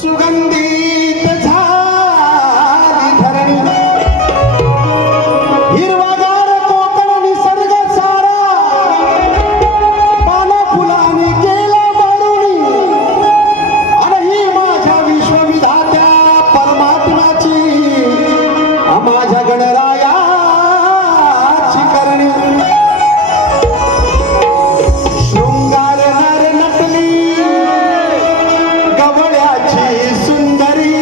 सुगंधित झाली धरणी हिरवागार कोकण निसर्ग सारा पाना फुलांनी केला भरुणी आणि ही माझ्या विश्वविधात्या परमात्म्याची माझ्या गणरायाची करणी शृंगार नर नटली गवळ्याची सुंदरी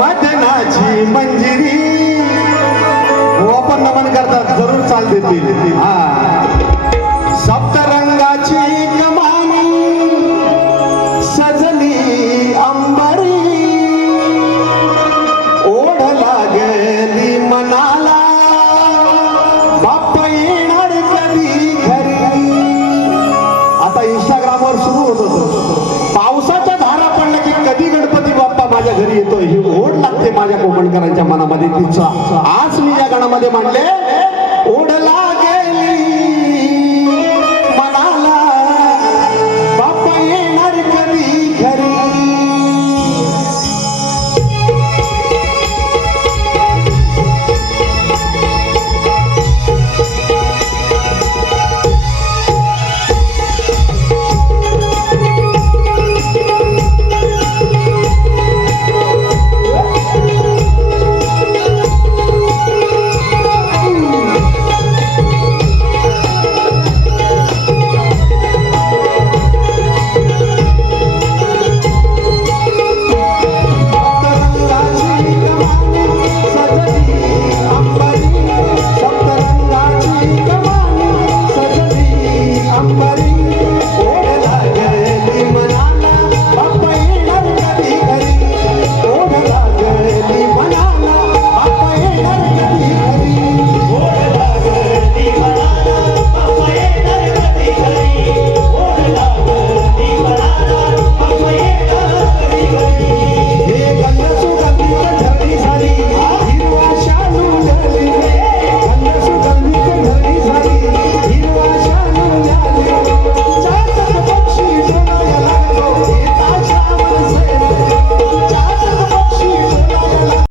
मदनाची मंजिरी आपण नमन करतात जरूर चाल देतील हा सप्तरंगाची कमानी सजली अंबरी ओढ लागली मनाला बाप्पा येणार कधी घरी आता इंस्टाग्रामवर सुरू होत होतं पावसाच्या धारा पडल्या की कधी गणपती बाप्पा माझ्या घरी येतो ही ओढ लागते माझ्या कोकणकरांच्या मनामध्ये तिचा आज मी या गणामध्ये मांडले